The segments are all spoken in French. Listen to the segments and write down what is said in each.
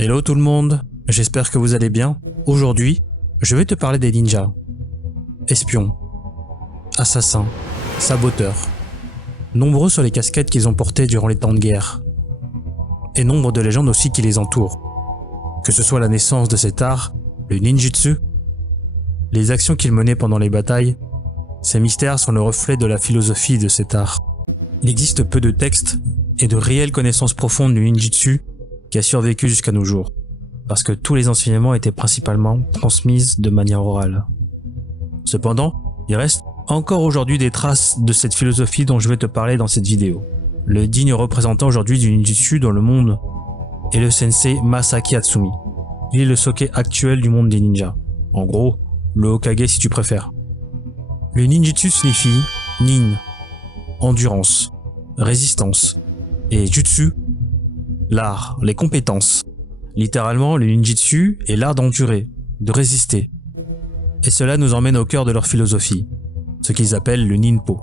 Hello tout le monde, j'espère que vous allez bien. Aujourd'hui, je vais te parler des ninjas. Espions, assassins, saboteurs. Nombreux sont les casquettes qu'ils ont portées durant les temps de guerre. Et nombre de légendes aussi qui les entourent. Que ce soit la naissance de cet art, le ninjutsu, les actions qu'ils menaient pendant les batailles, ces mystères sont le reflet de la philosophie de cet art. Il existe peu de textes et de réelles connaissances profondes du ninjutsu qui a survécu jusqu'à nos jours, parce que tous les enseignements étaient principalement transmis de manière orale. Cependant, il reste encore aujourd'hui des traces de cette philosophie dont je vais te parler dans cette vidéo. Le digne représentant aujourd'hui du ninjutsu dans le monde est le sensei Masaaki Hatsumi. Il est le Sokké actuel du monde des ninjas. En gros, le Hokage si tu préfères. Le ninjutsu signifie nin, endurance, résistance, et jutsu, l'art, les compétences. Littéralement, le ninjutsu est l'art d'endurer, de résister. Et cela nous emmène au cœur de leur philosophie, ce qu'ils appellent le ninpo.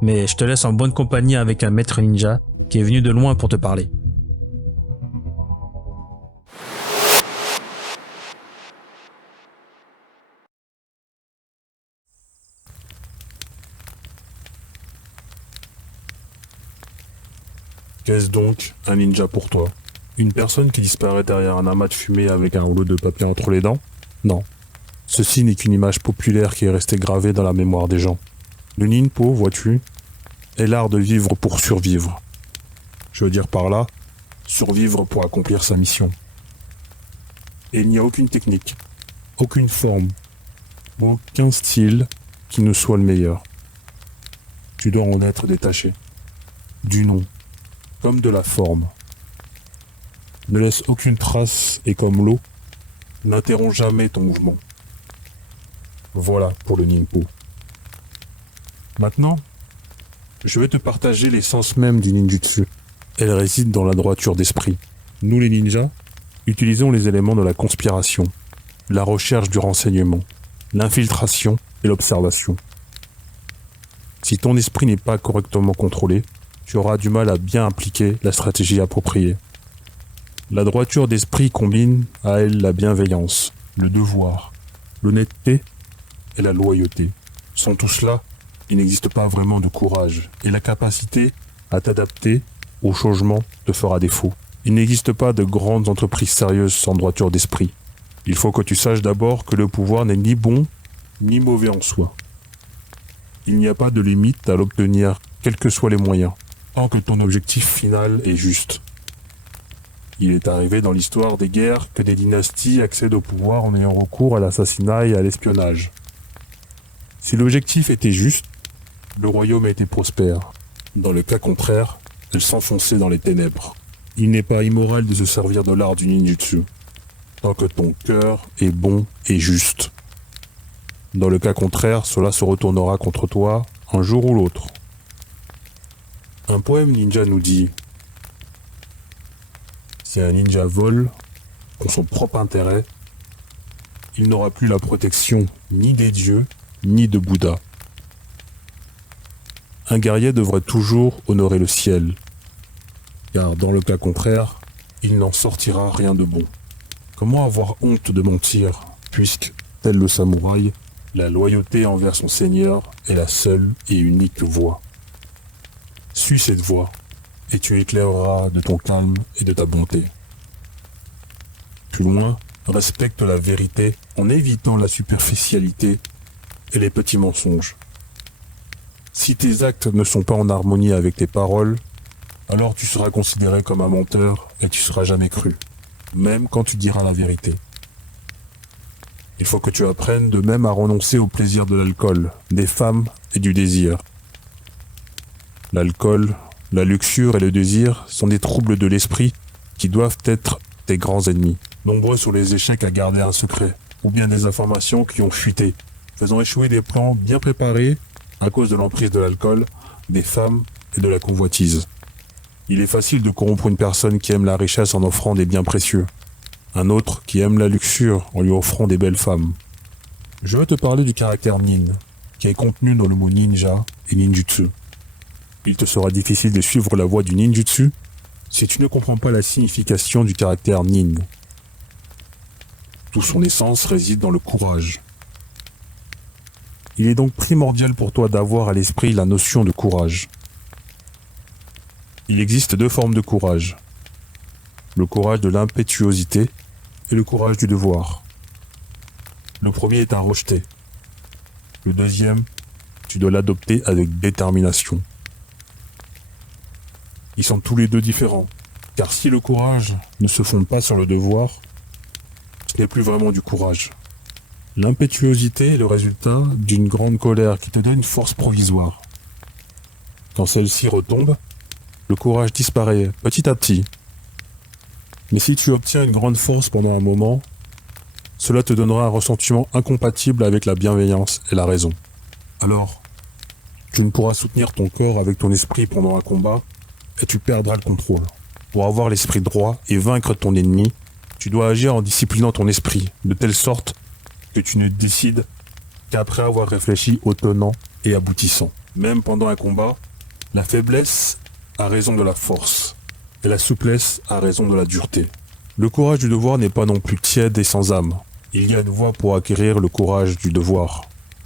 Mais je te laisse en bonne compagnie avec un maître ninja qui est venu de loin pour te parler. Qu'est-ce donc un ninja pour toi? Une personne qui disparaît derrière un amas de fumée avec un rouleau de papier entre les dents? Non. Ceci n'est qu'une image populaire qui est restée gravée dans la mémoire des gens. Le ninpo, vois-tu, est l'art de vivre pour survivre. Je veux dire par là, survivre pour accomplir sa mission. Et il n'y a aucune technique, aucune forme, aucun style qui ne soit le meilleur. Tu dois en être détaché. Du nom, comme de la forme. Ne laisse aucune trace et comme l'eau, n'interromps jamais ton mouvement. Voilà pour le ninpo. Maintenant, je vais te partager l'essence même du ninjutsu. Elle réside dans la droiture d'esprit. Nous les ninjas, utilisons les éléments de la conspiration, la recherche du renseignement, l'infiltration et l'observation. Si ton esprit n'est pas correctement contrôlé, tu auras du mal à bien appliquer la stratégie appropriée. La droiture d'esprit combine à elle la bienveillance, le devoir, l'honnêteté et la loyauté. Sans tout cela, il n'existe pas vraiment de courage et la capacité à t'adapter au changement te fera défaut. Il n'existe pas de grandes entreprises sérieuses sans droiture d'esprit. Il faut que tu saches d'abord que le pouvoir n'est ni bon ni mauvais en soi. Il n'y a pas de limite à l'obtenir, quels que soient les moyens, tant que ton objectif final est juste. Il est arrivé dans l'histoire des guerres que des dynasties accèdent au pouvoir en ayant recours à l'assassinat et à l'espionnage. Si l'objectif était juste, le royaume était prospère. Dans le cas contraire, elle s'enfonçait dans les ténèbres. Il n'est pas immoral de se servir de l'art du ninjutsu, tant que ton cœur est bon et juste. Dans le cas contraire, cela se retournera contre toi un jour ou l'autre. Un poème ninja nous dit « Si un ninja vole pour son propre intérêt, il n'aura plus la protection ni des dieux, ni de Bouddha. Un guerrier devrait toujours honorer le ciel, car dans le cas contraire, il n'en sortira rien de bon. Comment avoir honte de mentir, puisque, tel le samouraï, la loyauté envers son seigneur est la seule et unique voie. Suis cette voie, et tu éclaireras de ton calme et de ta bonté. Plus loin, respecte la vérité en évitant la superficialité et les petits mensonges. Si tes actes ne sont pas en harmonie avec tes paroles, alors tu seras considéré comme un menteur et tu seras jamais cru, même quand tu diras la vérité. Il faut que tu apprennes de même à renoncer au plaisir de l'alcool, des femmes et du désir. L'alcool, la luxure et le désir sont des troubles de l'esprit qui doivent être tes grands ennemis. Nombreux sont les échecs à garder un secret, ou bien des informations qui ont fuité, faisant échouer des plans bien préparés à cause de l'emprise de l'alcool, des femmes et de la convoitise. Il est facile de corrompre une personne qui aime la richesse en offrant des biens précieux, un autre qui aime la luxure en lui offrant des belles femmes. Je veux te parler du caractère nin, qui est contenu dans le mot ninja et ninjutsu. Il te sera difficile de suivre la voie du ninjutsu si tu ne comprends pas la signification du caractère nin. Tout son essence réside dans le courage. Il est donc primordial pour toi d'avoir à l'esprit la notion de courage. Il existe deux formes de courage. Le courage de l'impétuosité et le courage du devoir. Le premier est à rejeter. Le deuxième, tu dois l'adopter avec détermination. Ils sont tous les deux différents, car si le courage ne se fonde pas sur le devoir, ce n'est plus vraiment du courage. L'impétuosité est le résultat d'une grande colère qui te donne une force provisoire. Quand celle-ci retombe, le courage disparaît petit à petit. Mais si tu obtiens une grande force pendant un moment, cela te donnera un ressentiment incompatible avec la bienveillance et la raison. Alors, tu ne pourras soutenir ton corps avec ton esprit pendant un combat et tu perdras le contrôle. Pour avoir l'esprit droit et vaincre ton ennemi, tu dois agir en disciplinant ton esprit, de telle sorte que tu ne décides qu'après avoir réfléchi au tenant et aboutissant. Même pendant un combat, la faiblesse a raison de la force, et la souplesse a raison de la dureté. Le courage du devoir n'est pas non plus tiède et sans âme. Il y a une voie pour acquérir le courage du devoir,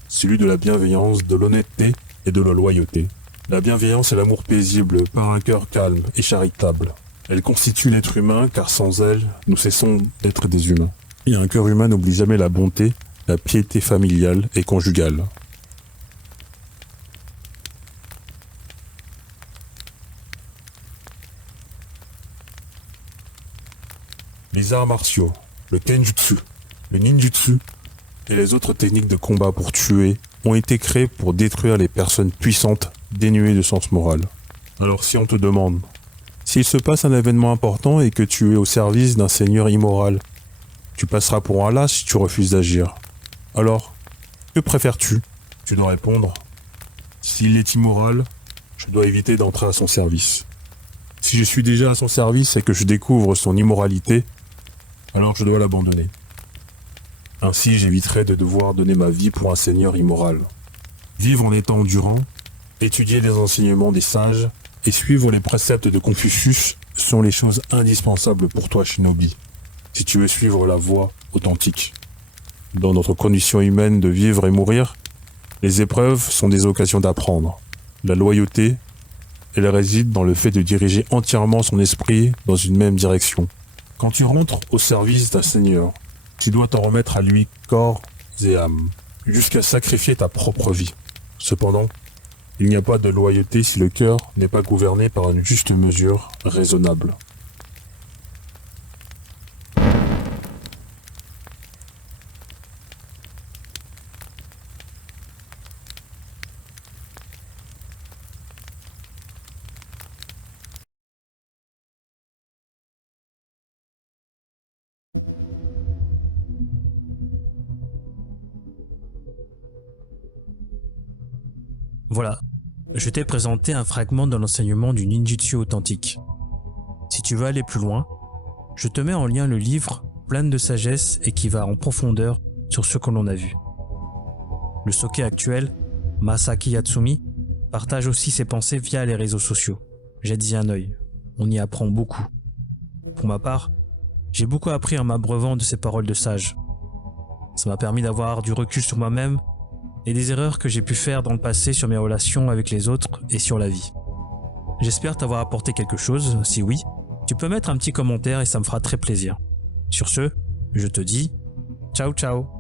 celui de la bienveillance, de l'honnêteté et de la loyauté. La bienveillance est l'amour paisible par un cœur calme et charitable. Elle constitue l'être humain car sans elle, nous cessons d'être des humains. Et un cœur humain n'oublie jamais la bonté, la piété familiale et conjugale. Les arts martiaux, le kenjutsu, le ninjutsu et les autres techniques de combat pour tuer ont été créés pour détruire les personnes puissantes dénuées de sens moral. Alors si on te demande, s'il se passe un événement important et que tu es au service d'un seigneur immoral, tu passeras pour un lâche si tu refuses d'agir. Alors, que préfères-tu? Tu dois répondre, s'il est immoral, je dois éviter d'entrer à son service. Si je suis déjà à son service et que je découvre son immoralité, alors je dois l'abandonner. Ainsi, j'éviterai de devoir donner ma vie pour un seigneur immoral. Vivre en étant endurant, étudier les enseignements des sages et suivre les préceptes de Confucius sont les choses indispensables pour toi, Shinobi, si tu veux suivre la voie authentique. Dans notre condition humaine de vivre et mourir, les épreuves sont des occasions d'apprendre. La loyauté, elle réside dans le fait de diriger entièrement son esprit dans une même direction. Quand tu rentres au service d'un seigneur, tu dois t'en remettre à lui corps et âme, jusqu'à sacrifier ta propre vie. Cependant, il n'y a pas de loyauté si le cœur n'est pas gouverné par une juste mesure raisonnable. Voilà, je t'ai présenté un fragment de l'enseignement du ninjutsu authentique. Si tu veux aller plus loin, je te mets en lien le livre plein de sagesse et qui va en profondeur sur ce que l'on a vu. Le soke actuel, Masaki Yatsumi, partage aussi ses pensées via les réseaux sociaux. Jette-y un œil, on y apprend beaucoup. Pour ma part, j'ai beaucoup appris en m'abreuvant de ces paroles de sage. Ça m'a permis d'avoir du recul sur moi-même et des erreurs que j'ai pu faire dans le passé sur mes relations avec les autres et sur la vie. J'espère t'avoir apporté quelque chose. Si oui, tu peux mettre un petit commentaire et ça me fera très plaisir. Sur ce, je te dis ciao ciao.